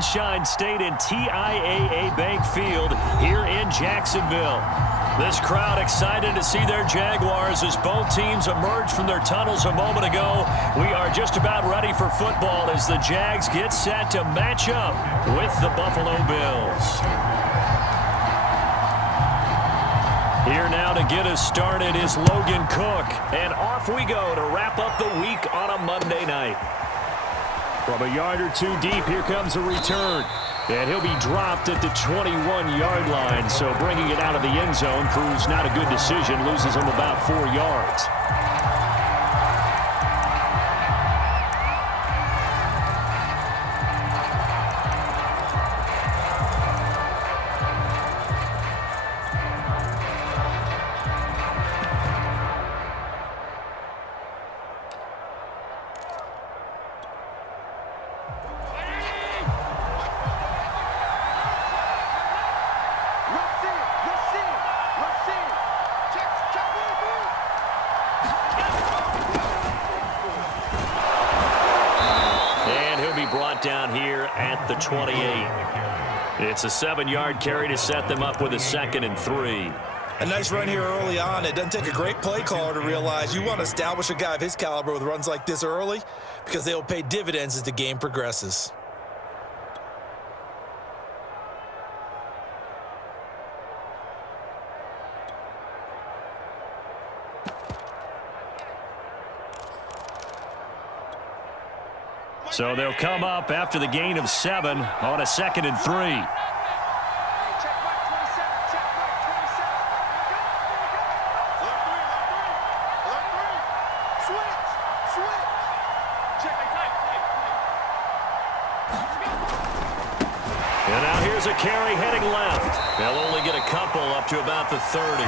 Sunshine State and TIAA Bank Field here in Jacksonville. This crowd excited to see their Jaguars as both teams emerge from their tunnels a moment ago. We are just about ready for football as the Jags get set to match up with the Buffalo Bills. Here now to get us started is Logan Cook. And off we go to wrap up the week on a Monday night. From a yard or two deep, here comes a return. And he'll be dropped at the 21-yard line. So bringing it out of the end zone proves not a good decision. Loses him about 4 yards. Down here at the 28. It's a 7-yard carry to set them up with a 2nd and 3. A nice run here early on. It doesn't take a great play caller to realize you want to establish a guy of his caliber with runs like this early because they will pay dividends as the game progresses. So they'll come up after the gain of 7 on a 2nd and 3. And now here's a carry heading left. They'll only get a couple up to about the 30.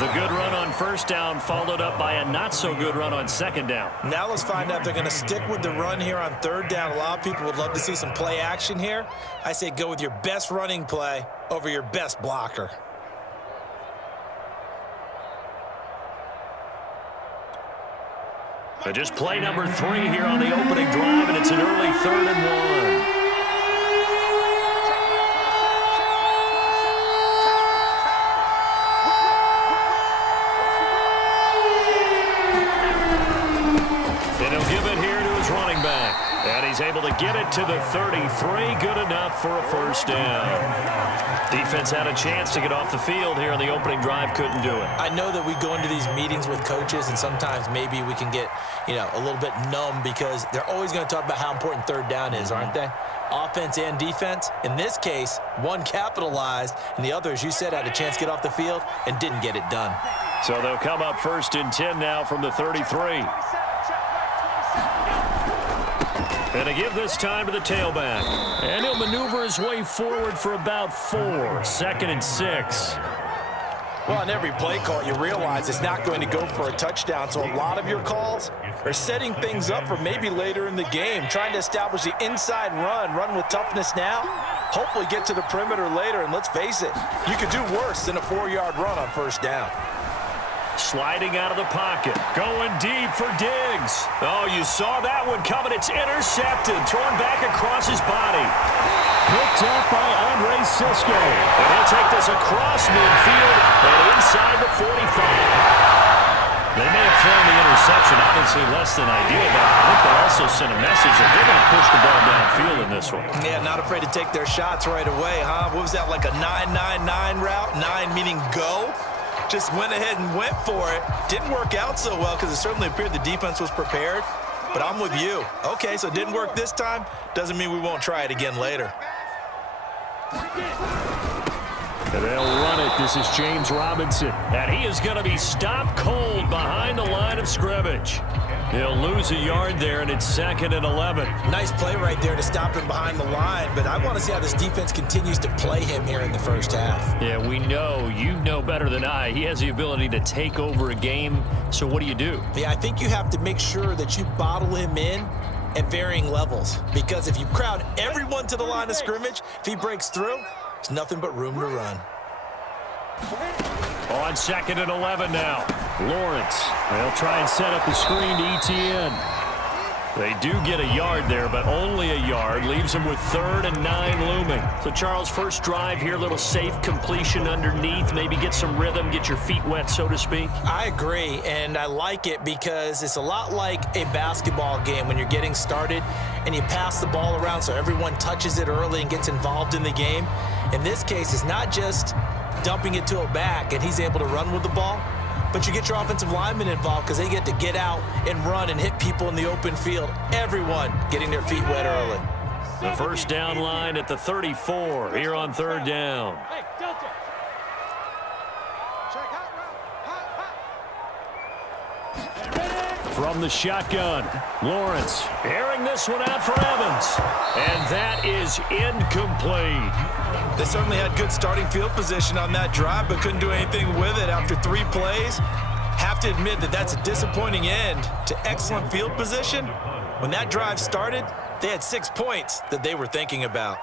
The good run on first down followed up by a not-so-good run on second down. Now let's find out if they're going to stick with the run here on third down. A lot of people would love to see some play action here. I say go with your best running play over your best blocker. But just play number 3 here on the opening drive, and it's an early 3rd and 1. And he's able to get it to the 33. Good enough for a first down. Defense had a chance to get off the field here on the opening drive. Couldn't do it. I know that we go into these meetings with coaches, and sometimes maybe we can get, a little bit numb because they're always going to talk about how important third down is, aren't they? Offense and defense. In this case, one capitalized, and the other, as you said, had a chance to get off the field and didn't get it done. So they'll come up 1st and 10 now from the 33. And to give this time to the tailback. And he'll maneuver his way forward for about 4. 2nd and 6. Well, on every play call, you realize it's not going to go for a touchdown. So a lot of your calls are setting things up for maybe later in the game, trying to establish the inside run with toughness now, hopefully get to the perimeter later. And let's face it, you could do worse than a 4-yard run on first down. Sliding out of the pocket. Going deep for Diggs. Oh, you saw that one coming. It's intercepted. Thrown back across his body. Picked up by Andre Cisco. And he'll take this across midfield and inside the 45. They may have thrown the interception, obviously less than ideal, but I think they also sent a message that they're going to push the ball downfield in this one. Yeah, not afraid to take their shots right away, huh? What was that, like a 9-9-9 route? 9 meaning go? Just went ahead and went for it. Didn't work out so well because it certainly appeared the defense was prepared. But I'm with you. Okay, so it didn't work this time. Doesn't mean we won't try it again later. And they'll run it. This is James Robinson. And he is going to be stopped cold behind the line of scrimmage. He'll lose a yard there, and it's 2nd and 11. Nice play right there to stop him behind the line, but I want to see how this defense continues to play him here in the first half. Yeah, we know. You know better than I. He has the ability to take over a game, so what do you do? Yeah, I think you have to make sure that you bottle him in at varying levels, because if you crowd everyone to the line of scrimmage, if he breaks through, there's nothing but room to run. On 2nd and 11 now. Lawrence. They'll try and set up the screen to ETN. They do get a yard there, but only a yard. Leaves them with 3rd and 9 looming. So, Charles, first drive here, little safe completion underneath. Maybe get some rhythm, get your feet wet, so to speak. I agree, and I like it because it's a lot like a basketball game when you're getting started and you pass the ball around so everyone touches it early and gets involved in the game. In this case, it's not just dumping it to a back and he's able to run with the ball, but you get your offensive linemen involved because they get to get out and run and hit people in the open field. Everyone getting their feet wet early. The first down line at the 34 here on 3rd down. From the shotgun, Lawrence airing this one out for Evans. And that is incomplete. They certainly had good starting field position on that drive, but couldn't do anything with it after 3 plays. Have to admit that that's a disappointing end to excellent field position. When that drive started, they had 6 points that they were thinking about.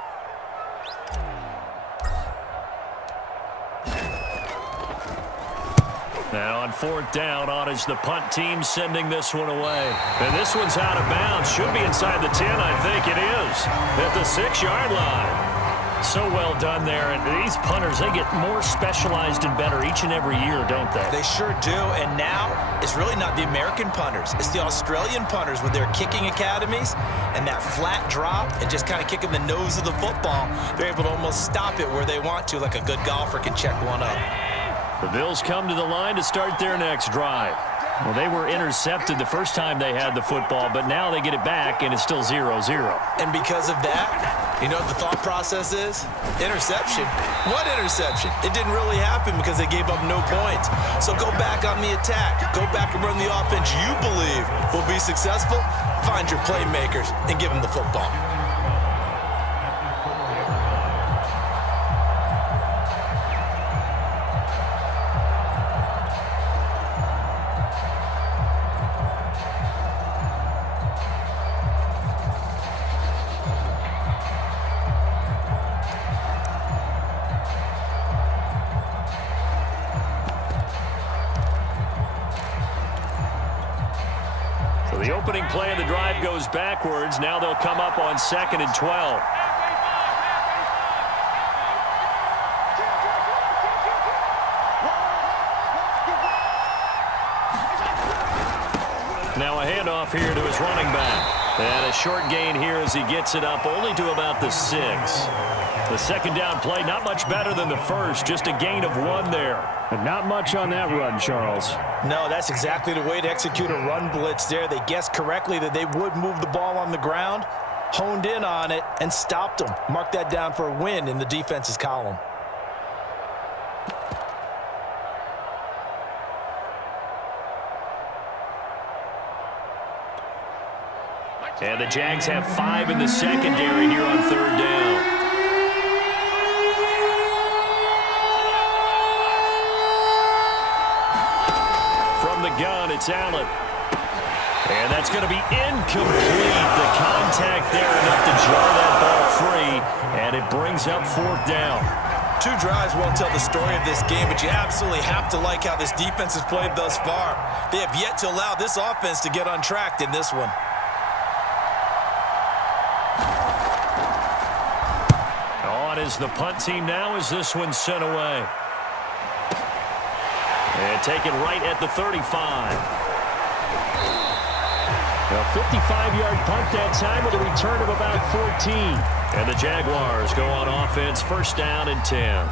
Now on 4th down, on is the punt team sending this one away. And this one's out of bounds. Should be inside the 10, I think it is. At the 6-yard line. So well done there. And these punters, they get more specialized and better each and every year, don't they? They sure do. And now it's really not the American punters. It's the Australian punters with their kicking academies and that flat drop and just kind of kicking the nose of the football. They're able to almost stop it where they want to, like a good golfer can check one up. The Bills come to the line to start their next drive. Well, they were intercepted the first time they had the football, but now they get it back, and it's still 0-0. And because of that, you know what the thought process is? Interception. What interception? It didn't really happen because they gave up no points. So go back on the attack. Go back and run the offense you believe will be successful. Find your playmakers and give them the football. The opening play of the drive goes backwards. Now they'll come up on 2nd and 12. Now a handoff here to his running back. And a short gain here as he gets it up only to about the 6. The 2nd down play, not much better than the first. Just a gain of 1 there. But not much on that run, Charles. No, that's exactly the way to execute a run blitz there. They guessed correctly that they would move the ball on the ground, honed in on it, and stopped them. Mark that down for a win in the defense's column. And the Jags have 5 in the secondary here on 3rd down. The gun, it's Allen. And that's going to be incomplete. The contact there enough to jar that ball free, and it brings up 4th down. 2 drives won't tell the story of this game, but you absolutely have to like how this defense has played thus far. They have yet to allow this offense to get untracked in this one. On is the punt team now as this one's sent away. And taken right at the 35. A 55-yard punt that time with a return of about 14. And the Jaguars go on offense, 1st down and 10.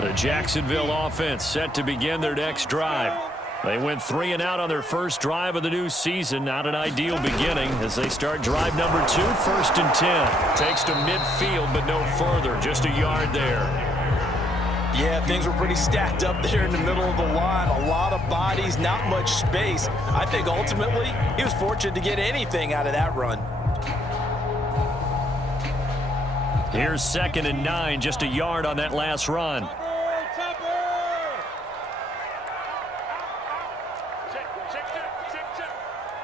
The Jacksonville offense set to begin their next drive. They went 3 and out on their first drive of the new season. Not an ideal beginning as they start drive number 2, 1st and 10. Takes to midfield, but no further. Just a yard there. Yeah, things were pretty stacked up there in the middle of the line. A lot of bodies, not much space. I think ultimately he was fortunate to get anything out of that run. Here's 2nd and 9, just a yard on that last run.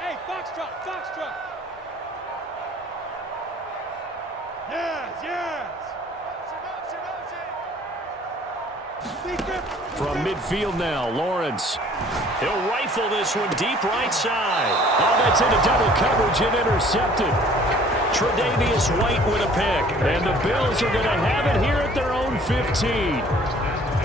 Hey, Foxtrot. Yes. From midfield now, Lawrence. He'll rifle this one deep right side. Oh, that's into double coverage and intercepted. Tre'Davious White with a pick. And the Bills are going to have it here at their own 15.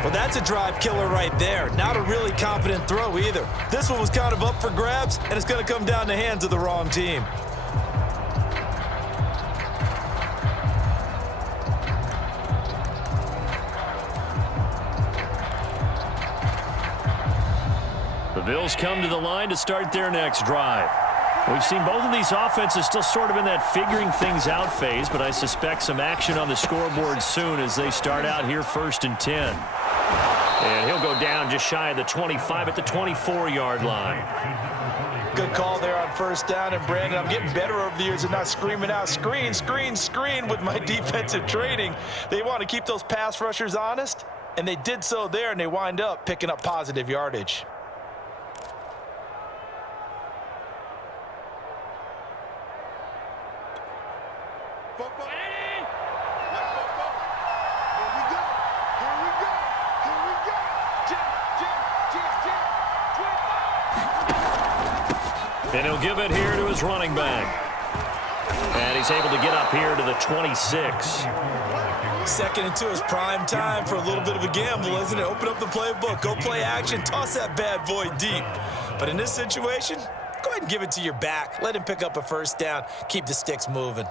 Well, that's a drive killer right there. Not a really confident throw either. This one was kind of up for grabs, and it's going to come down the hands of the wrong team. The Bills come to the line to start their next drive. We've seen both of these offenses still sort of in that figuring things out phase, but I suspect some action on the scoreboard soon as they start out here 1st and 10. And he'll go down just shy of the 25 at the 24-yard line. Good call there on 1st down, and Brandon, I'm getting better over the years of not screaming out screen with my defensive training. They want to keep those pass rushers honest, and they did so there, and they wind up picking up positive yardage. And he'll give it here to his running back. And he's able to get up here to the 26. 2nd and 2 is prime time for a little bit of a gamble, isn't it? Open up the playbook, go play action, toss that bad boy deep. But in this situation, go ahead and give it to your back. Let him pick up a 1st down, keep the sticks moving.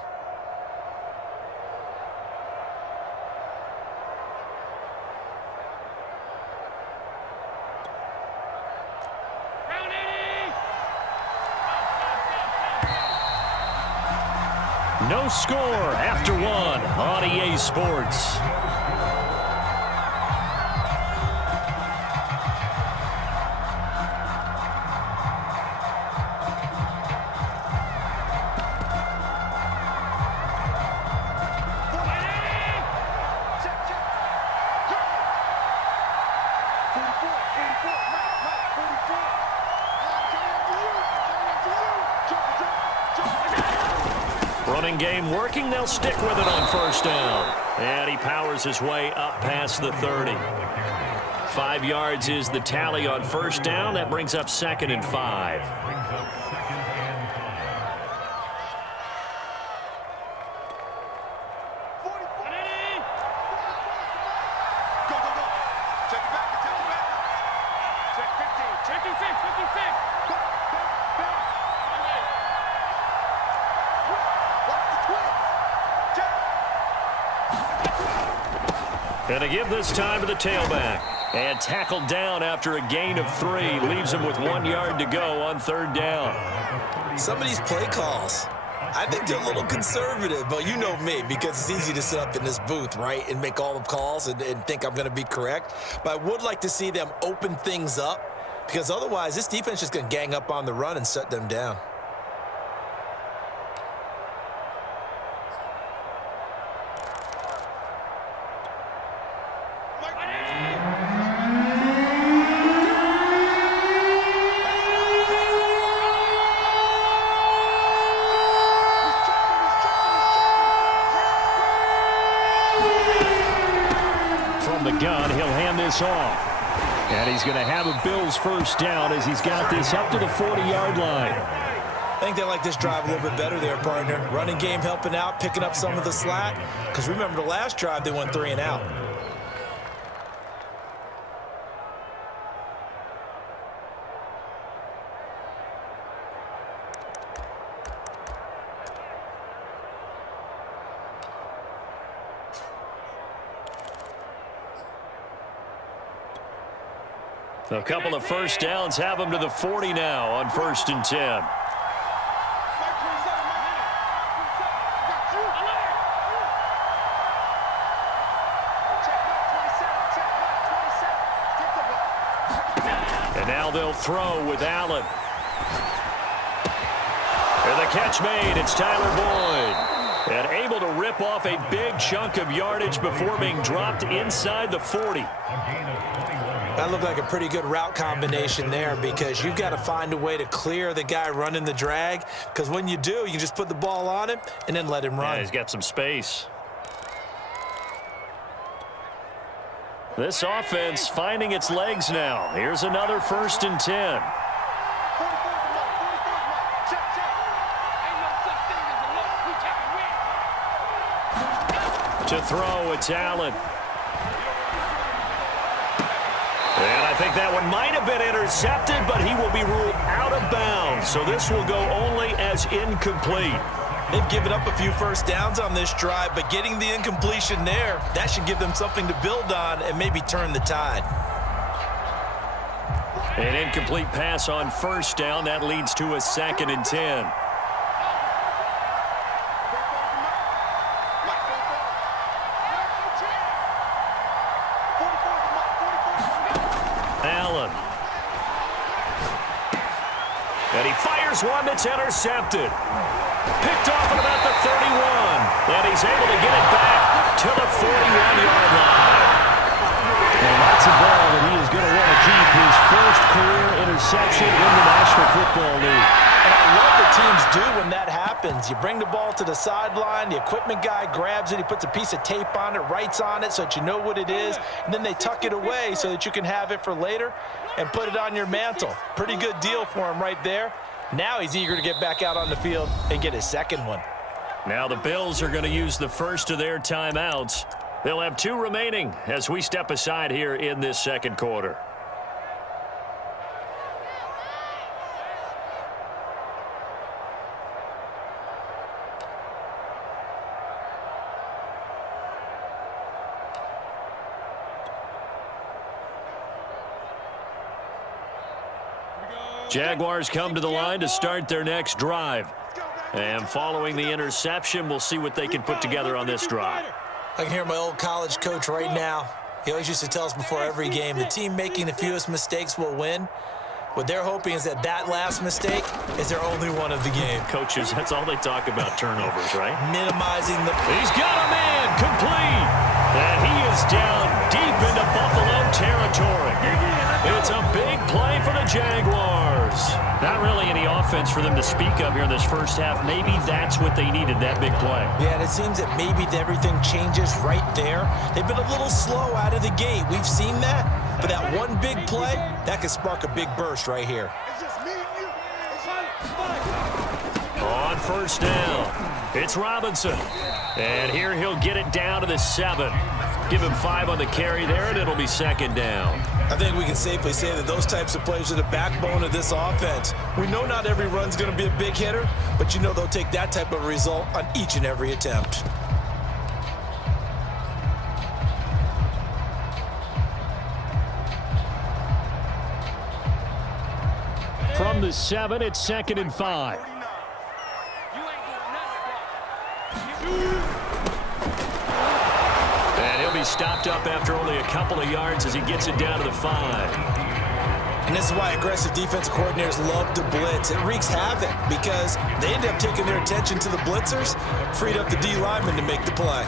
No score after 1 on EA Sports. Running game working. They'll stick with it on 1st down. And he powers his way up past the 30. 5 yards is the tally on 1st down. That brings up 2nd and 5. And to give this time to the tailback. And tackled down after a gain of 3. Leaves him with 1 yard to go on 3rd down. Some of these play calls, I think they're a little conservative, but you know me, because it's easy to sit up in this booth, right, and make all the calls and think I'm going to be correct. But I would like to see them open things up, because otherwise this defense is just going to gang up on the run and shut them down. Off. And he's going to have a Bills 1st down as he's got this up to the 40-yard line. I think they like this drive a little bit better there, partner. Running game helping out, picking up some of the slack. Because remember the last drive, they went 3 and out. A couple of 1st downs have him to the 40 now on 1st and 10. And now they'll throw with Allen. And the catch made. It's Tyler Boyd. And able to rip off a big chunk of yardage before being dropped inside the 40. That looked like a pretty good route combination there because you've got to find a way to clear the guy running the drag, because when you do, you just put the ball on him and then let him run. Yeah, he's got some space. This offense finding its legs now. Here's another 1st and 10. To throw, it's Allen. And I think that one might have been intercepted, but he will be ruled out of bounds. So this will go only as incomplete. They've given up a few first downs on this drive, but getting the incompletion there, that should give them something to build on and maybe turn the tide. An incomplete pass on 1st down. That leads to a 2nd and 10. Allen. And he fires one that's intercepted. Picked off at about the 31. And he's able to get it back to the 41-yard line. Well, that's a ball that he is going to want to keep, his first career interception in the National Football League. And I love what teams do when that happens. You bring the ball to the sideline, the equipment guy grabs it, he puts a piece of tape on it, writes on it so that you know what it is, and then they tuck it away so that you can have it for later and put it on your mantle. Pretty good deal for him right there. Now he's eager to get back out on the field and get his 2nd one. Now the Bills are going to use the first of their timeouts. They'll have 2 remaining as we step aside here in this 2nd quarter. Jaguars come to the line to start their next drive. And following the interception, we'll see what they can put together on this drive. I can hear my old college coach right now. He always used to tell us before every game, the team making the fewest mistakes will win. What they're hoping is that last mistake is their only one of the game. Coaches, that's all they talk about, turnovers, right? Minimizing the... He's got a man, complete. And he is down deep into Buffalo territory. It's a big play for the Jaguars. Not really any offense for them to speak of here in this first half. Maybe that's what they needed, that big play. Yeah, and it seems that maybe everything changes right there. They've been a little slow out of the gate. We've seen that. But that one big play, that could spark a big burst right here. On 1st down, it's Robinson. And here he'll get it down to the 7. Give him 5 on the carry there, and it'll be 2nd down. I think we can safely say that those types of plays are the backbone of this offense. We know not every run's going to be a big hitter, but you know they'll take that type of result on each and every attempt. From the 7, it's 2nd and 5. And he'll be stopped up after only a couple of yards as he gets it down to the 5. And this is why aggressive defensive coordinators love to blitz. It wreaks havoc because they end up taking their attention to the blitzers, freed up the D lineman to make the play.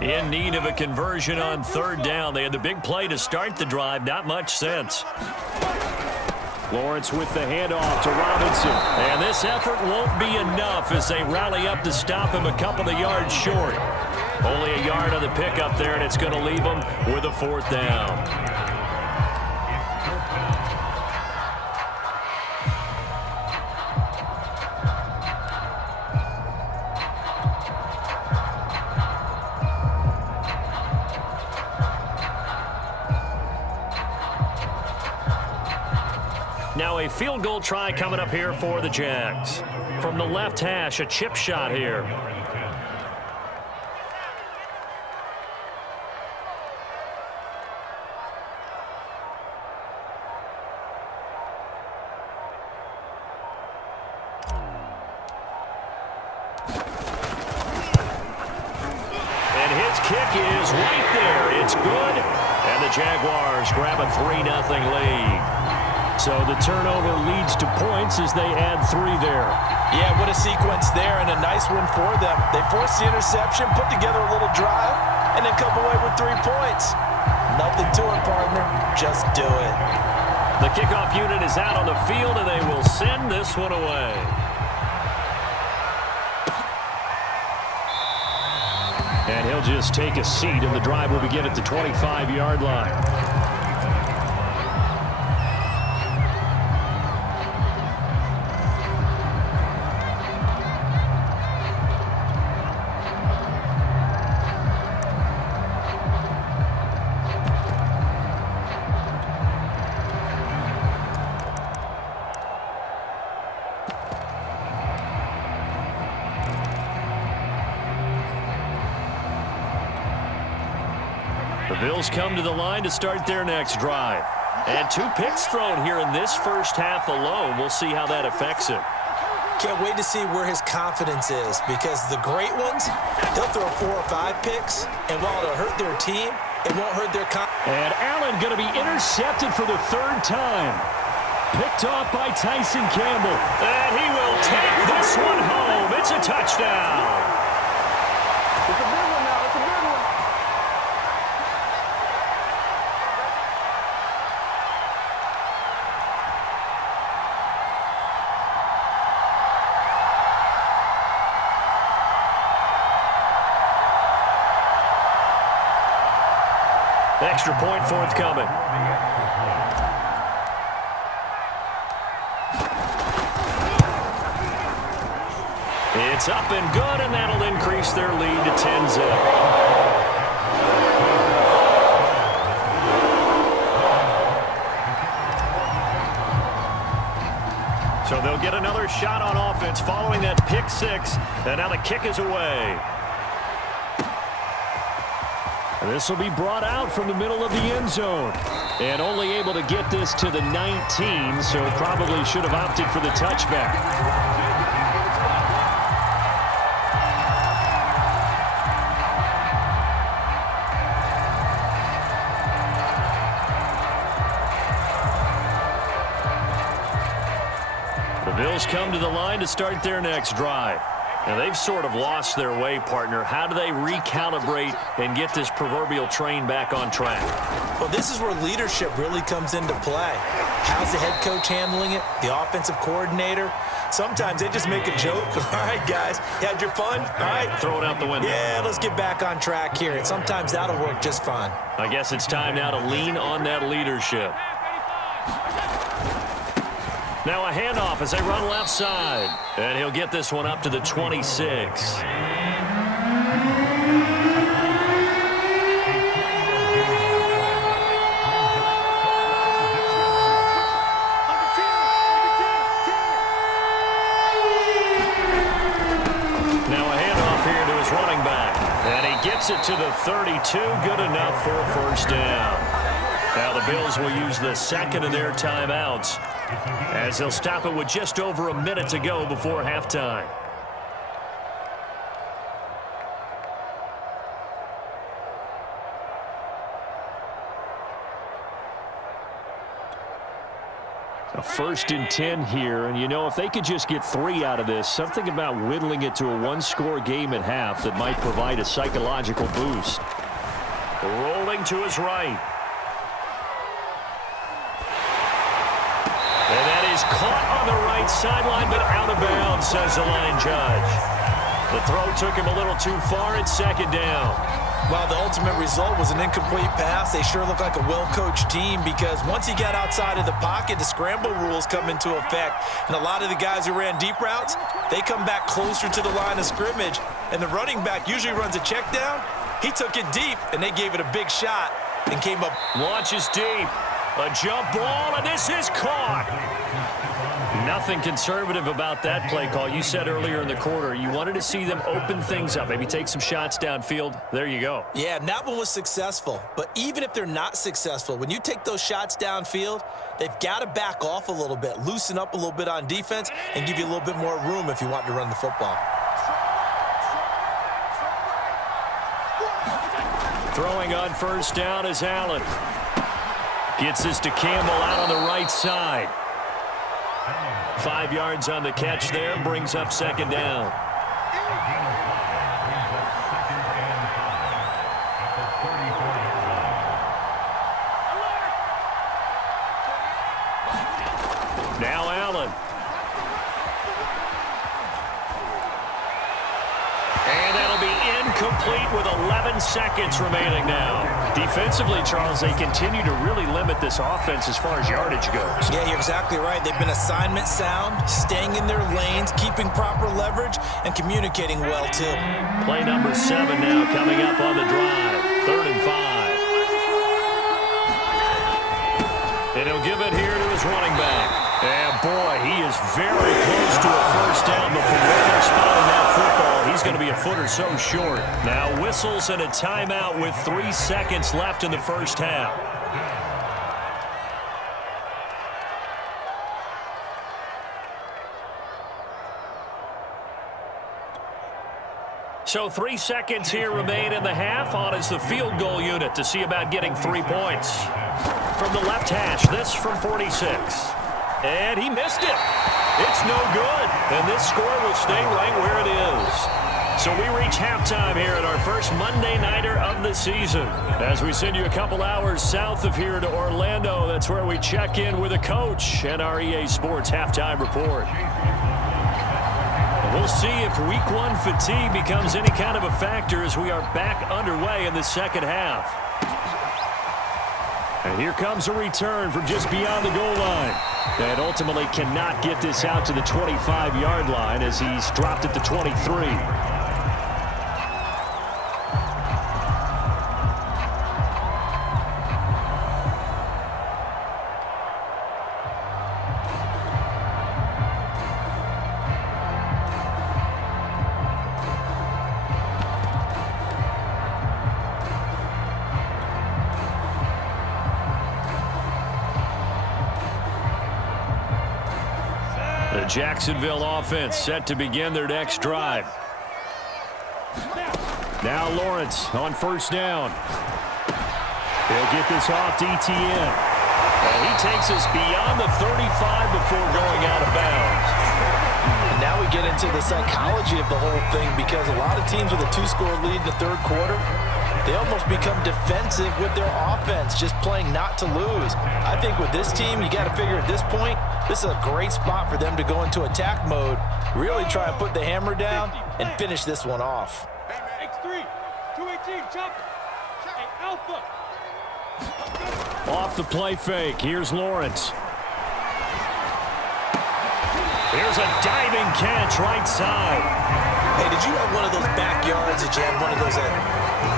In need of a conversion on 3rd down. They had the big play to start the drive. Not much sense. Lawrence with the handoff to Robinson. And this effort won't be enough as they rally up to stop him a couple of yards short. Only a yard on the pickup there, and it's going to leave him with a 4th down. Now a field goal try coming up here for the Jags. From the left hash, a chip shot here. And his kick is right there. It's good. And And the Jaguars grab a 3-0 lead. So the turnover leads to points as they add 3 there. Yeah, what a sequence there, and a nice one for them. They forced the interception, put together a little drive, and then come away with 3 points. Nothing to it, partner. Just do it. The kickoff unit is out on the field, and they will send this one away. And he'll just take a seat, and the drive will begin at the 25-yard line. The Bills come to the line to start their next drive. And 2 picks thrown here in this first half alone. We'll see how that affects him. Can't wait to see where his confidence is, because the great ones, they'll throw 4 or 5 picks, and while it'll hurt their team, it won't hurt their confidence. And Allen going to be intercepted for the 3rd time. Picked off by Tyson Campbell. And he will take this one home. It's a touchdown. It's a big one now. It's a big one. Extra point forthcoming. It's up and good, and that'll increase their lead to 10-zip. So they'll get another shot on offense following that pick 6, and now the kick is away. This will be brought out from the middle of the end zone. And only able to get this to the 19, so probably should have opted for the touchback. The Bills come to the line to start their next drive. Now, they've sort of lost their way, partner. How do they recalibrate and get this proverbial train back on track? Well, this is where leadership really comes into play. How's the head coach handling it? The offensive coordinator? Sometimes they just make a joke. All right, guys, you had your fun? All right. Throw it out the window. Yeah, let's get back on track here. And sometimes that'll work just fine. I guess it's time now to lean on that leadership. Now a handoff as they run left side. And he'll get this one up to the 26. Gets it to the 32, good enough for a first down. Now the Bills will use the second of their timeouts as they'll stop it with just over a minute to go before halftime. A 1st and 10 here, and you know, if they could just get 3 out of this, something about whittling it to a 1-score game at half that might provide a psychological boost. Rolling to his right. And that is caught on the right sideline, but out of bounds, says the line judge. The throw took him a little too far at 2nd down. Well, the ultimate result was an incomplete pass. They sure look like a well-coached team, because once he got outside of the pocket, the scramble rules come into effect. And a lot of the guys who ran deep routes, they come back closer to the line of scrimmage. And the running back usually runs a check down. He took it deep, and they gave it a big shot and came up. Launches deep. A jump ball, and this is caught. Nothing conservative about that play call. You said earlier in the quarter you wanted to see them open things up, maybe take some shots downfield. There you go. Yeah, and that one was successful. But even if they're not successful, when you take those shots downfield, they've got to back off a little bit, loosen up a little bit on defense, and give you a little bit more room if you want to run the football. Throwing on first down is Allen. Gets this to Campbell out on the right side. 5 yards on the catch there, brings up second down. Now Allen. And that'll be incomplete with 11 seconds remaining now. Defensively, Charles, they continue to really limit this offense as far as yardage goes. Yeah, you're exactly right. They've been assignment sound, staying in their lanes, keeping proper leverage, and communicating well, too. Play number 7 now coming up on the drive. 3rd and 5. And he'll give it here to his running back. And boy, he is very close to a first down, but from where they're spotting that football, he's going to be a foot or so short. Now whistles and a timeout with 3 seconds left in the first half. So 3 seconds here remain in the half. On is the field goal unit to see about getting 3 points. From the left hash, this from 46. And he missed it. It's no good. And this score will stay right where it is. So we reach halftime here at our first Monday Nighter of the season. As we send you a couple hours south of here to Orlando, that's where we check in with a coach and our EA Sports halftime report. We'll see if Week 1 fatigue becomes any kind of a factor as we are back underway in the second half. And here comes a return from just beyond the goal line. And ultimately cannot get this out to the 25-yard line as he's dropped at the 23. The Jacksonville offense set to begin their next drive. Now Lawrence on first down. He'll get this off to ETN. And he takes us beyond the 35 before going out of bounds. And now we get into the psychology of the whole thing, because a lot of teams with a 2-score lead in the third quarter, they almost become defensive with their offense, just playing not to lose. I think with this team, you got to figure at this point, this is a great spot for them to go into attack mode, really try and put the hammer down and finish this one off. X3, 218, chop. Hey, Alpha. Off the play fake. Here's Lawrence. Here's a diving catch right side. Hey, did you have one of those backyards that you had one of those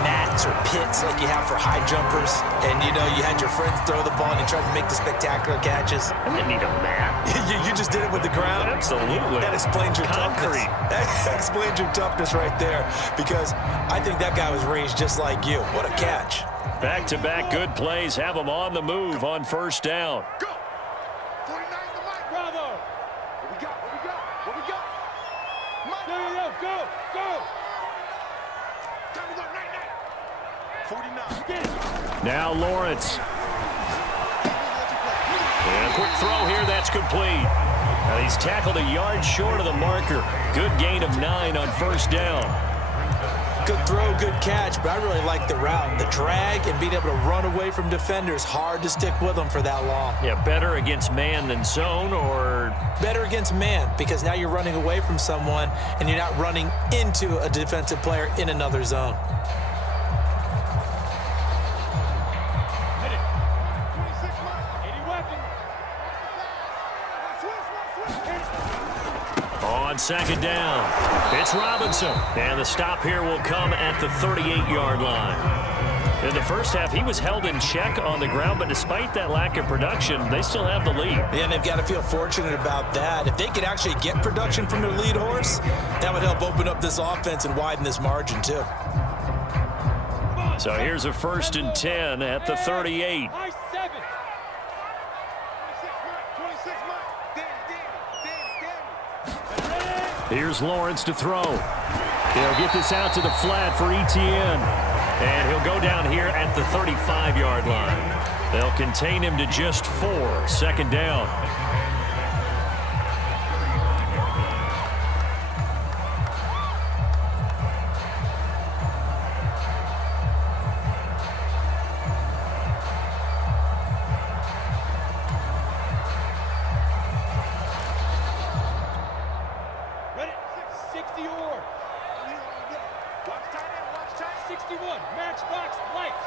mats or pits like you have for high jumpers, and you know you had your friends throw the ball and you tried to make the spectacular catches? I didn't need a mat. you just did it with the ground? Absolutely. That explains your toughness. That explains your toughness right there, because I think that guy was raised just like you. What a catch. Back-to-back good plays have them on the move on first down. Go. 49 to Mike. Bravo. What we got? What we got? What we got? Mike. Go. Time to go. 49. Now Lawrence. And a quick throw here. That's complete. Now he's tackled a yard short of the marker. Good gain of 9 on first down. Good throw, good catch, but I really like the route. The drag and being able to run away from defenders, hard to stick with them for that long. Yeah, better against man than zone, or? Better against man, because now you're running away from someone and you're not running into a defensive player in another zone. Hit it. 26 Mike. 80 weapon. On second down, it's Robinson. And the stop here will come at the 38-yard line. In the first half, he was held in check on the ground, but despite that lack of production, they still have the lead. Yeah, and they've got to feel fortunate about that. If they could actually get production from their lead horse, that would help open up this offense and widen this margin, too. So here's a 1st and 10 at the 38. High 7. 26 Mike. Danny. Here's Lawrence to throw. He'll get this out to the flat for ETN. And he'll go down here at the 35-yard line. They'll contain him to just 4. Second down. Ready? 60 or. Watch tight end, watch tight. 61, match box, lights.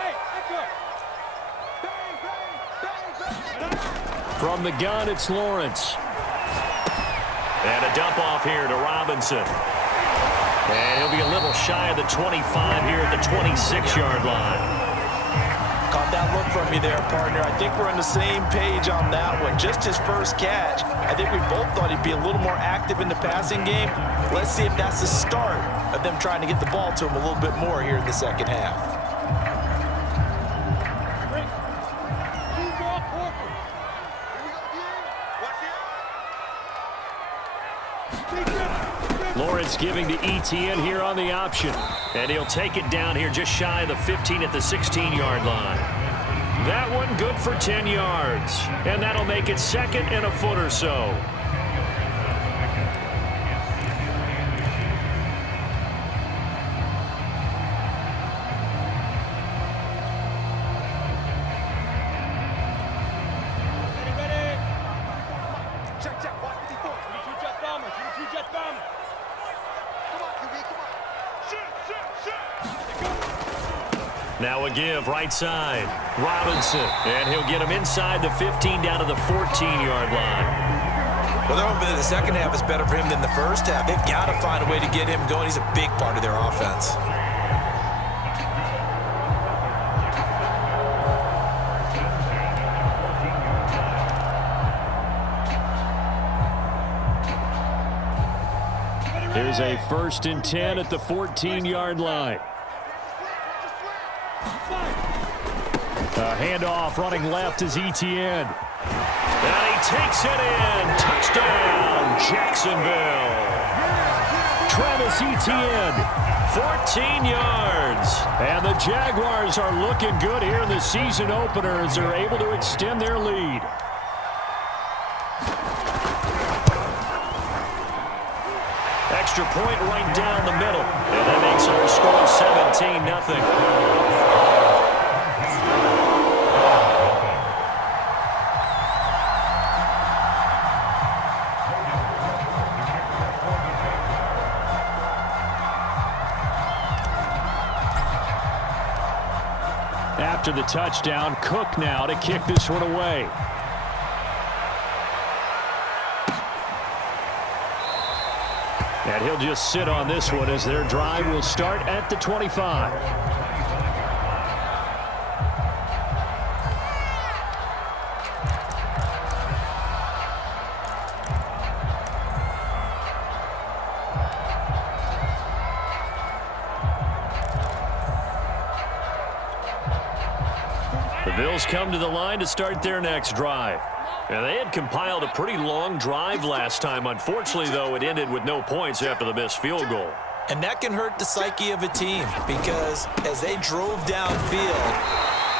Hey, echo. Bang, bang, bang, bang. From the gun, it's Lawrence. And a dump off here to Robinson. And he'll be a little shy of the 25 here at the 26-yard line. Caught that look from you there, partner. I think we're on the same page on that one. Just his first catch. I think we both thought he'd be a little more active in the passing game. Let's see if that's the start of them trying to get the ball to him a little bit more here in the second half. Lawrence giving to ETN here on the option. And he'll take it down here just shy of the 15 at the 16-yard line. That one good for 10 yards. And that'll make it second and a foot or so. Now a give right side. Robinson. And he'll get him inside the 15 down to the 14-yard line. Well, they're hoping that the second half is better for him than the first half. They've got to find a way to get him going. He's a big part of their offense. Here's a 1st and 10 at the 14-yard line. A handoff running left is ETN. And he takes it in. Touchdown, Jacksonville. Travis Etienne. 14 yards. And the Jaguars are looking good here in the season opener as they're able to extend their lead. Extra point right down the middle. And that makes our score 17-0. After the touchdown, Cook now to kick this one away. And he'll just sit on this one as their drive will start at the 25. The Bills come to the line to start their next drive. And they had compiled a pretty long drive last time. Unfortunately, though, it ended with no points after the missed field goal. And that can hurt the psyche of a team because as they drove downfield,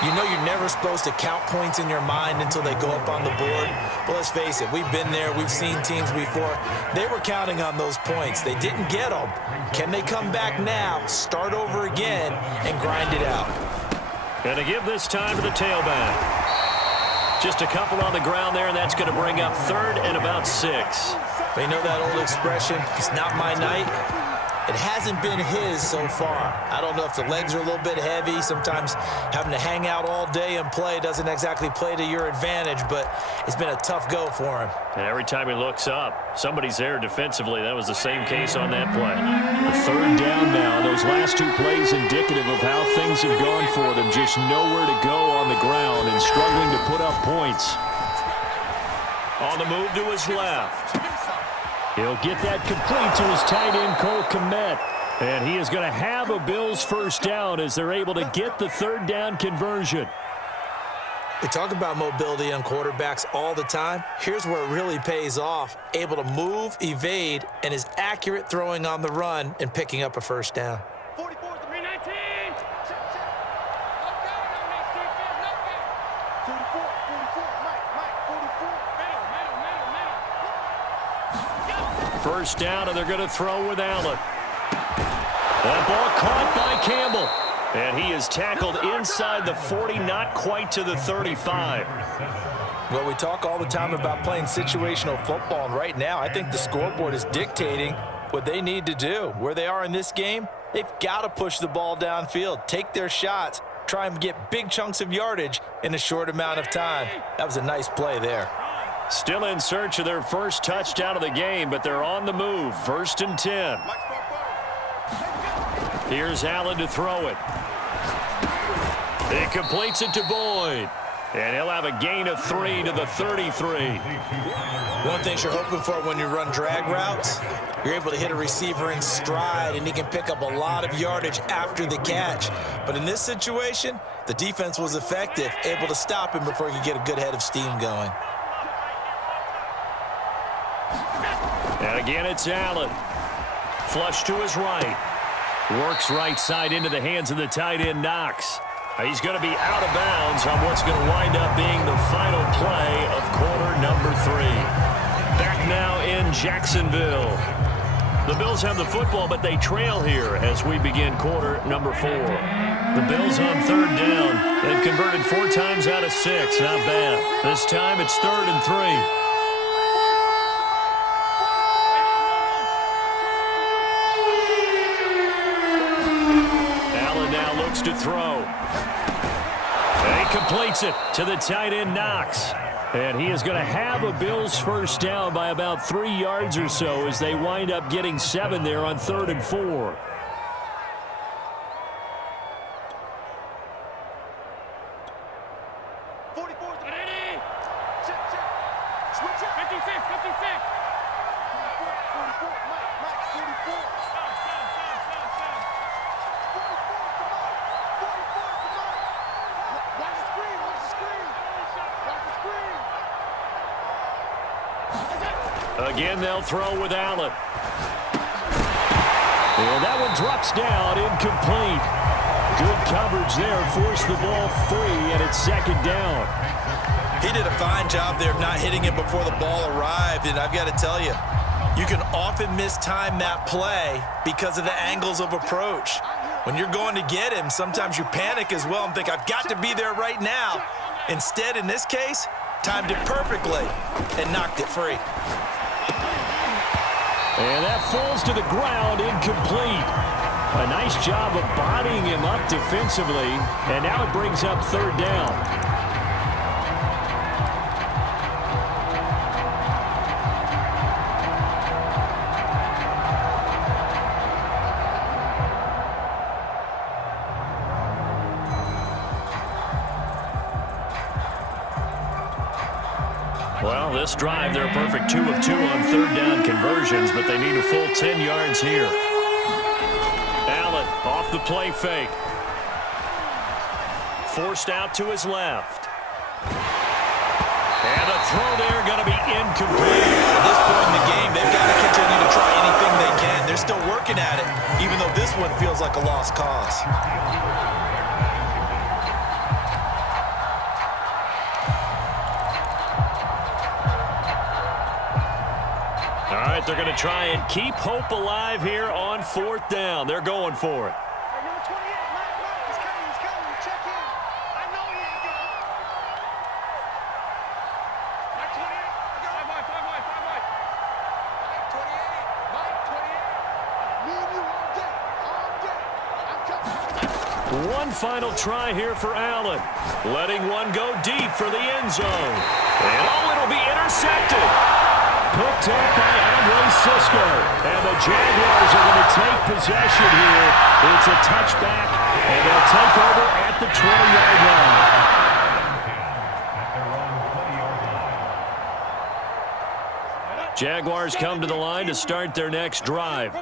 you know you're never supposed to count points in your mind until they go up on the board. But let's face it, we've been there. We've seen teams before. They were counting on those points. They didn't get them. Can they come back now, start over again, and grind it out? And to give this time to the tailback. Just a couple on the ground there, and that's going to bring up 3rd and about 6. They know that old expression, it's not my night. It hasn't been his so far. I don't know if the legs are a little bit heavy. Sometimes having to hang out all day and play doesn't exactly play to your advantage, but it's been a tough go for him. And every time he looks up, somebody's there defensively. That was the same case on that play. The 3rd down now. Those last 2 plays indicative of how things have gone for them. Just nowhere to go on the ground and struggling to put up points. On the move to his left. He'll get that complete to his tight end, Cole Kmet. And he is going to have a Bills 1st down as they're able to get the 3rd down conversion. We talk about mobility on quarterbacks all the time. Here's where it really pays off. Able to move, evade, and is accurate throwing on the run and picking up a 1st down. 44 319. First down, and they're going to throw with Allen. That ball caught by Campbell. And he is tackled inside the 40, not quite to the 35. Well, we talk all the time about playing situational football, and right now I think the scoreboard is dictating what they need to do. Where they are in this game, they've got to push the ball downfield, take their shots, try and get big chunks of yardage in a short amount of time. That was a nice play there. Still in search of their first touchdown of the game, but they're on the move. 1st and 10. Here's Allen to throw it. He completes it to Boyd. And he'll have a gain of 3 to the 33. One thing you're hoping for when you run drag routes, you're able to hit a receiver in stride, and he can pick up a lot of yardage after the catch. But in this situation, the defense was effective, able to stop him before he could get a good head of steam going. And again, it's Allen. Flush to his right. Works right side into the hands of the tight end, Knox. He's going to be out of bounds on what's going to wind up being the final play of quarter number 3. Back now in Jacksonville. The Bills have the football, but they trail here as we begin quarter number 4. The Bills on 3rd down. They've converted 4 times out of 6. Not bad. This time it's 3rd and 3. To throw. And he completes it to the tight end, Knox. And he is going to have a Bills first down by about 3 yards or so as they wind up getting 7 there on 3rd and 4. Again, they'll throw with Allen. And that one drops down, incomplete. Good coverage there, forced the ball free, and it's 2nd down. He did a fine job there of not hitting it before the ball arrived, and I've got to tell you, you can often mistime that play because of the angles of approach. When you're going to get him, sometimes you panic as well and think, I've got to be there right now. Instead, in this case, timed it perfectly and knocked it free. And that falls to the ground, incomplete. A nice job of bodying him up defensively, and now it brings up 3rd down. Well, this drive, they're a perfect 2 of 2 on 3rd down conversions, but they need a full 10 yards here. Allen off the play fake. Forced out to his left. And the throw there going to be incomplete. At this point in the game, they've got to continue to try anything they can. They're still working at it, even though this one feels like a lost cause. All right, they're going to try and keep hope alive here on 4th down. They're going for it. Number 28, Mike, he's coming, check in. I know he ain't good. Mike 28, five wide. Mike 28. Me and you all day. I'm coming. One final try here for Allen. Letting one go deep for the end zone. And it'll be intercepted. Picked up by Cisco. And the Jaguars are going to take possession here. It's a touchback, and they'll take over at the 20-yard line. Jaguars come to the line to start their next drive.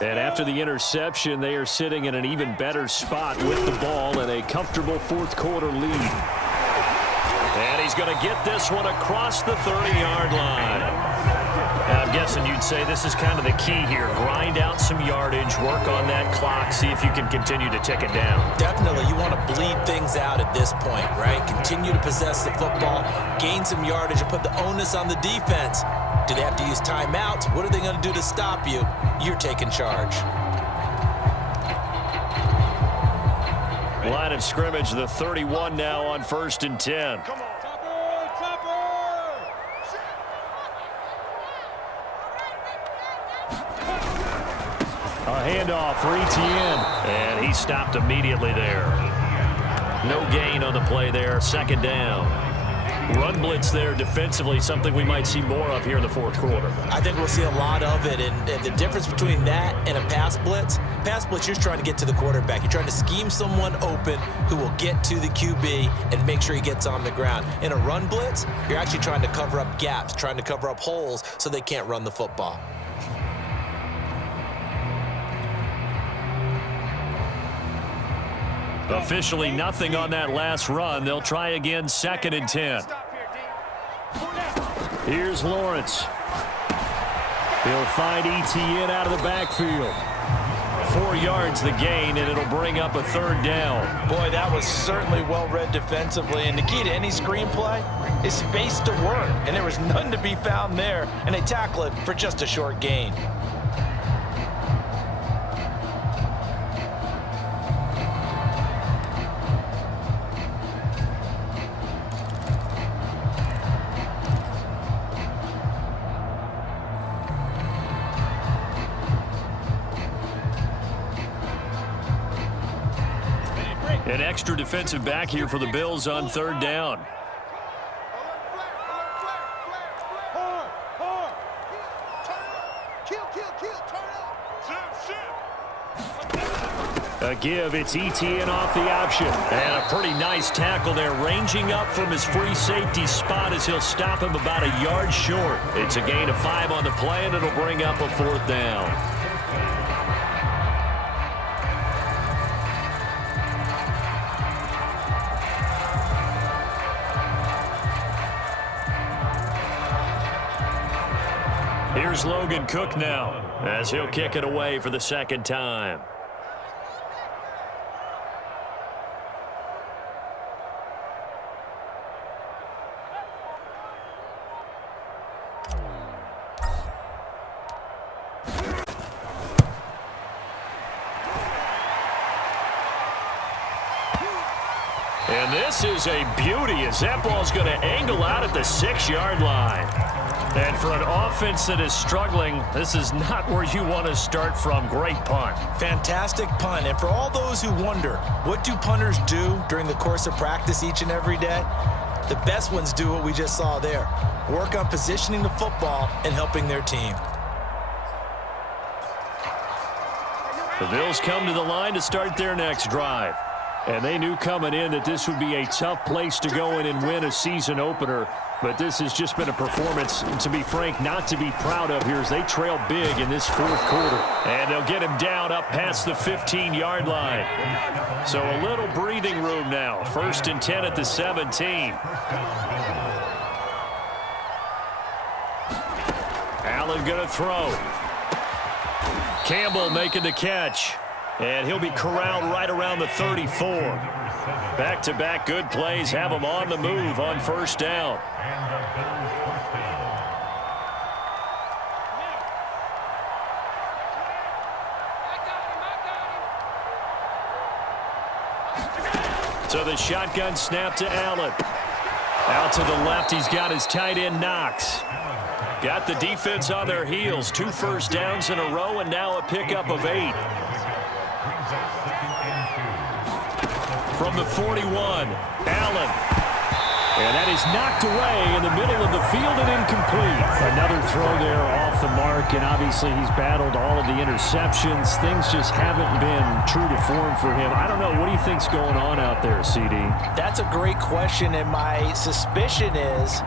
And after the interception, they are sitting in an even better spot with the ball and a comfortable 4th quarter lead. And he's going to get this one across the 30-yard line. I'm guessing you'd say this is kind of the key here. Grind out some yardage, work on that clock, see if you can continue to tick it down. Definitely, you want to bleed things out at this point, right? Continue to possess the football, gain some yardage, and put the onus on the defense. Do they have to use timeouts? What are they going to do to stop you? You're taking charge. Line of scrimmage, the 31 now on 1st and 10. Come on. A handoff for Etienne. And he stopped immediately there. No gain on the play there. 2nd down. Run blitz there defensively, something we might see more of here in the 4th quarter. I think we'll see a lot of it, and the difference between that and a pass blitz, you're trying to get to the quarterback. You're trying to scheme someone open who will get to the QB and make sure he gets on the ground. In a run blitz, you're actually trying to cover up gaps, trying to cover up holes so they can't run the football. Officially nothing on that last run. They'll try again, 2nd and 10. Here's Lawrence. He'll find Etienne out of the backfield. 4 yards the gain, and it'll bring up a 3rd down. Boy, that was certainly well-read defensively, and the key to any screenplay is space to work, and there was none to be found there, and they tackle it for just a short gain. An extra defensive back here for the Bills on 3rd down. A give, it's Etienne off the option. And a pretty nice tackle there, ranging up from his free safety spot as he'll stop him about a yard short. It's a gain of 5 on the play, and it'll bring up a 4th down. Here's Logan Cook now, as he'll kick it away for the 2nd time. And this is a beauty as that ball's going to angle out at the 6-yard line. And for an offense that is struggling, this is not where you want to start from. Great punt. Fantastic punt. And for all those who wonder, what do punters do during the course of practice each and every day? The best ones do what we just saw there. Work on positioning the football and helping their team. The Bills come to the line to start their next drive. And they knew coming in that this would be a tough place to go in and win a season opener. But this has just been a performance, to be frank, not to be proud of here as they trail big in this 4th quarter. And they'll get him down up past the 15-yard line. So a little breathing room now. 1st and 10 at the 17. Allen going to throw. Campbell making the catch. And he'll be corralled right around the 34. Back-to-back good plays have him on the move on 1st down. So the shotgun snap to Allen. Out to the left, he's got his tight end Knox. Got the defense on their heels. 2 first downs in a row and now a pickup of 8. From the 41, Allen. And that is knocked away in the middle of the field and incomplete. Another throw there off the mark, and obviously he's battled all of the interceptions. Things just haven't been true to form for him. I don't know. What do you think's going on out there, CD? That's a great question, and my suspicion is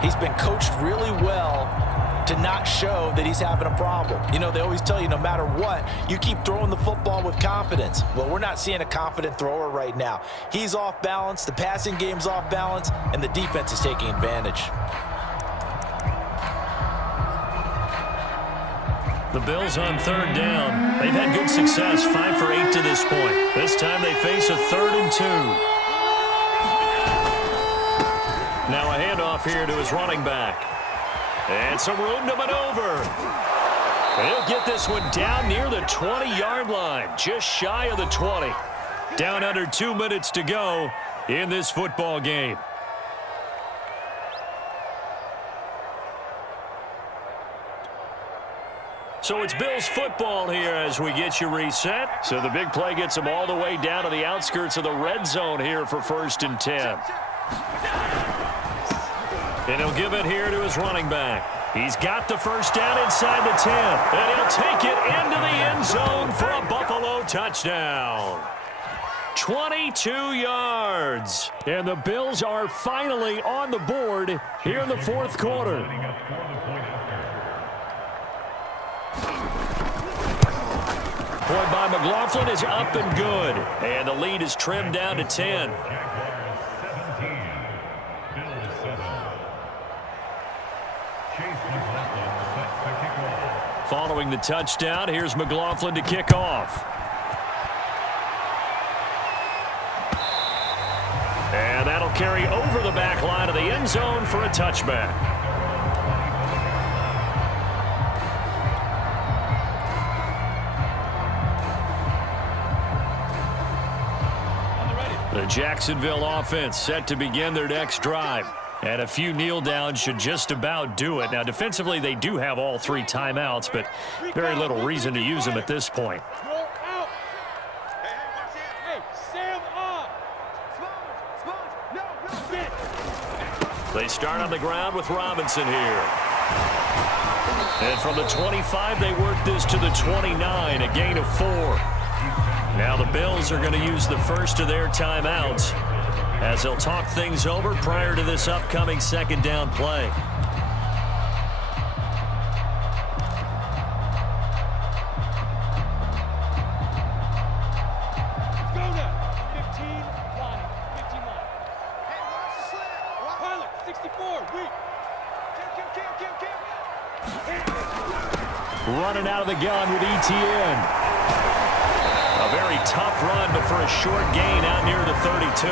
he's been coached really well to not show that he's having a problem. You know, they always tell you no matter what, you keep throwing the football with confidence. Well, we're not seeing a confident thrower right now. He's off balance, the passing game's off balance, and the defense is taking advantage. The Bills on third down. They've had good success, 5 for 8 to this point. This time they face a 3rd and 2. Now a handoff here to his running back. And some room to maneuver. He'll get this one down near the 20-yard line, just shy of the 20. Down under 2 minutes to go in this football game. So it's Bills football here as we get you reset. So the big play gets them all the way down to the outskirts of the red zone here for 1st and 10. And he'll give it here to his running back. He's got the first down inside the 10. And he'll take it into the end zone for a Buffalo touchdown. 22 yards. And the Bills are finally on the board here in the 4th quarter. Point by McLaughlin is up and good. And the lead is trimmed down to 10. Following the touchdown, here's McLaughlin to kick off. And that'll carry over the back line of the end zone for a touchback. The Jacksonville offense set to begin their next drive. And a few kneel downs should just about do it. Now, defensively, they do have all 3 timeouts, but very little reason to use them at this point. They start on the ground with Robinson here. And from the 25, they work this to the 29, a gain of 4. Now the Bills are going to use the first of their timeouts as they'll talk things over prior to this upcoming 2nd down play. Let's go now. 15 line. 15 line. Hey, watch the slant. Pilot, 64, weak. Running out of the gun with ETN. A very tough run, but for a short gain out near the 32.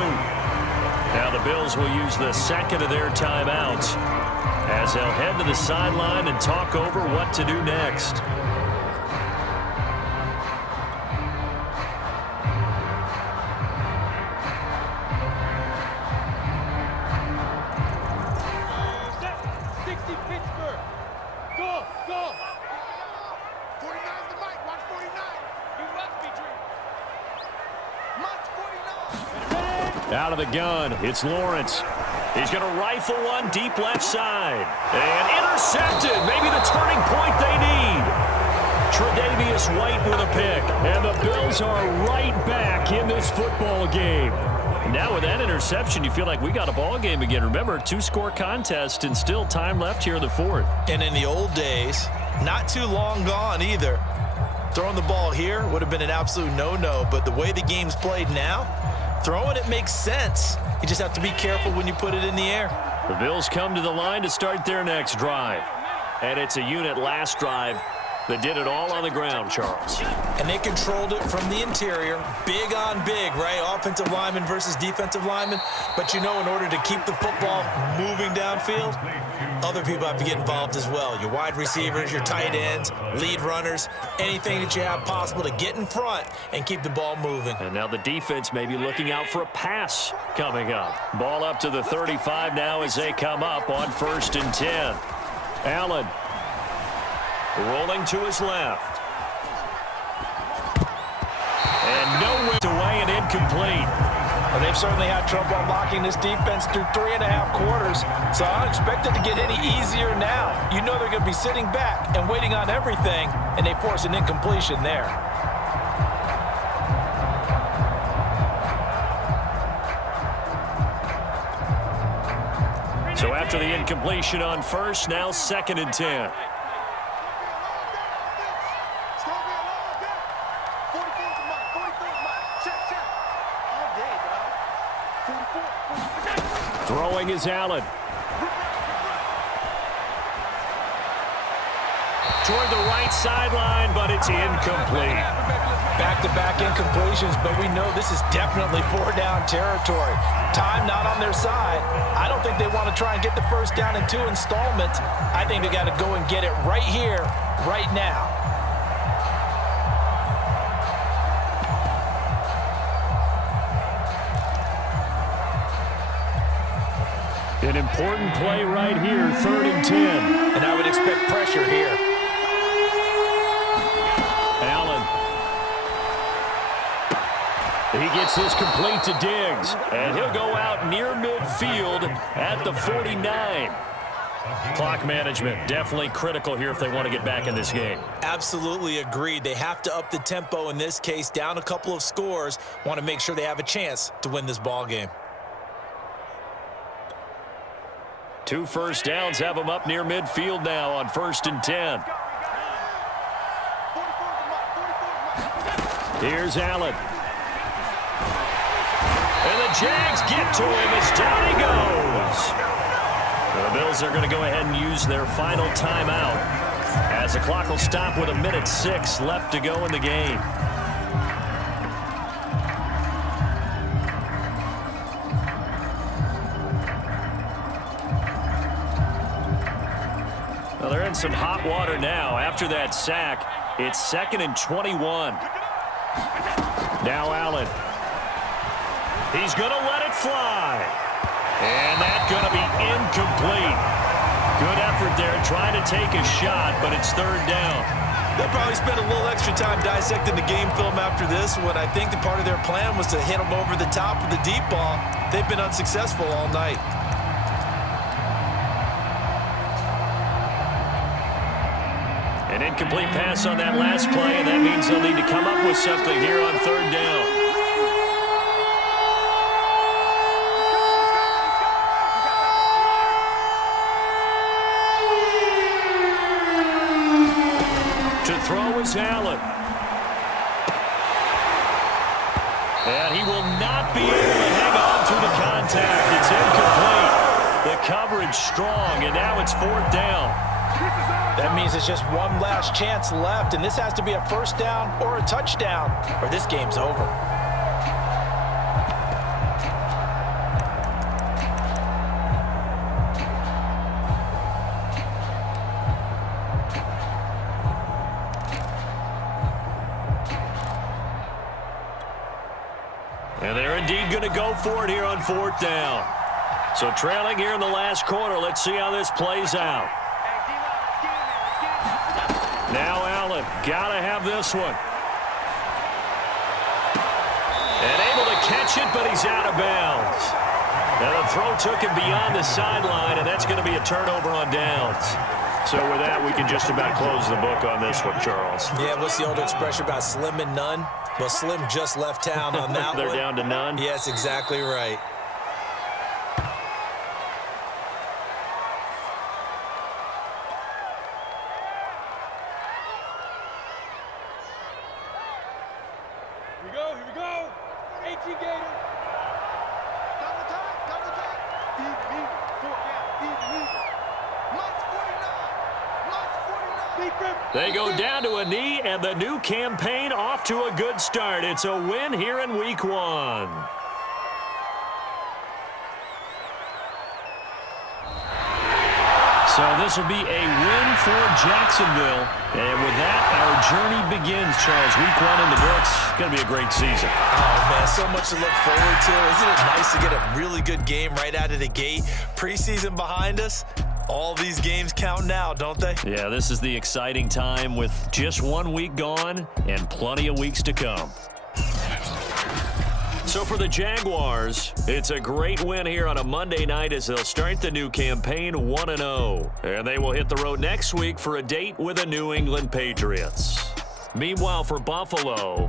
Now the Bills will use the 2nd of their timeouts as they'll head to the sideline and talk over what to do next. Out of the gun, it's Lawrence. He's going to rifle one deep left side. And intercepted. Maybe the turning point they need. Tre'Davious White with a pick. And the Bills are right back in this football game. Now with that interception, you feel like we got a ball game again. Remember, 2-score contest and still time left here in the 4th. And in the old days, not too long gone either. Throwing the ball here would have been an absolute no-no. But the way the game's played now, throwing it makes sense. You just have to be careful when you put it in the air. The Bills come to the line to start their next drive. And it's a unit last drive that did it all on the ground, Charles. And they controlled it from the interior. Big on big, right? Offensive lineman versus defensive lineman. But you know, in order to keep the football moving downfield, other people have to get involved as well. Your wide receivers, your tight ends, lead runners, anything that you have possible to get in front and keep the ball moving. And now the defense may be looking out for a pass coming up. Ball up to the 35 now as they come up on 1st and 10. Allen rolling to his left. And nowhere away and incomplete. Well, they've certainly had trouble unlocking this defense through 3.5 quarters, so I don't expect it to get any easier now. You know they're going to be sitting back and waiting on everything, and they force an incompletion there. So after the incompletion on 1st, now 2nd and 10. Throwing is Allen. toward the right sideline, but it's incomplete. Back-to-back incompletions, but we know this is definitely four-down territory. Time not on their side. I don't think they want to try and get the first down in 2 installments. I think they got to go and get it right here, right now. An important play right here, 3rd and 10. And I would expect pressure here. Allen. He gets this complete to Diggs, and he'll go out near midfield at the 49. Clock management, definitely critical here if they want to get back in this game. Absolutely agreed. They have to up the tempo in this case, down a couple of scores. Want to make sure they have a chance to win this ball game. 2 first downs have them up near midfield now on 1st and 10. Here's Allen. And the Jags get to him as down he goes. The Bills are going to go ahead and use their final timeout as the clock will stop with 1:06 left to go in the game. Well, they're in some hot water now. After that sack, it's 2nd and 21. Now Allen. He's going to let it fly. And that's going to be incomplete. Good effort there trying to take a shot, but it's 3rd down. They'll probably spend a little extra time dissecting the game film after this one. I think the part of their plan was to hit them over the top with the deep ball. They've been unsuccessful all night. An incomplete pass on that last play, and that means they'll need to come up with something here on 3rd down. To throw is Allen. And he will not be able to hang on through the contact. It's incomplete. The coverage strong, and now it's 4th down. That means it's just one last chance left, and this has to be a first down or a touchdown, or this game's over. And they're indeed going to go for it here on 4th down. So trailing here in the last quarter, let's see how this plays out. Now Allen, got to have this one. And able to catch it, but he's out of bounds. Now the throw took him beyond the sideline, and that's going to be a turnover on downs. So with that, we can just about close the book on this one, Charles. Yeah, what's the old expression about slim and none? Well, Slim just left town on that They're one. down to none? Yes, exactly right. Here we go. 18 Gator. Double time. Even, fourth down, even. Mike's 49. They go down to a knee, and the new campaign off to a good start. It's a win here in Week 1. So this will be a win for Jacksonville. And with that, our journey begins, Charles. Week 1 in the books. Going to be a great season. Oh, man, so much to look forward to. Isn't it nice to get a really good game right out of the gate? Preseason behind us. All these games count now, don't they? Yeah, this is the exciting time with just 1 week gone and plenty of weeks to come. So for the Jaguars, it's a great win here on a Monday night as they'll start the new campaign 1-0. And they will hit the road next week for a date with the New England Patriots. Meanwhile, for Buffalo,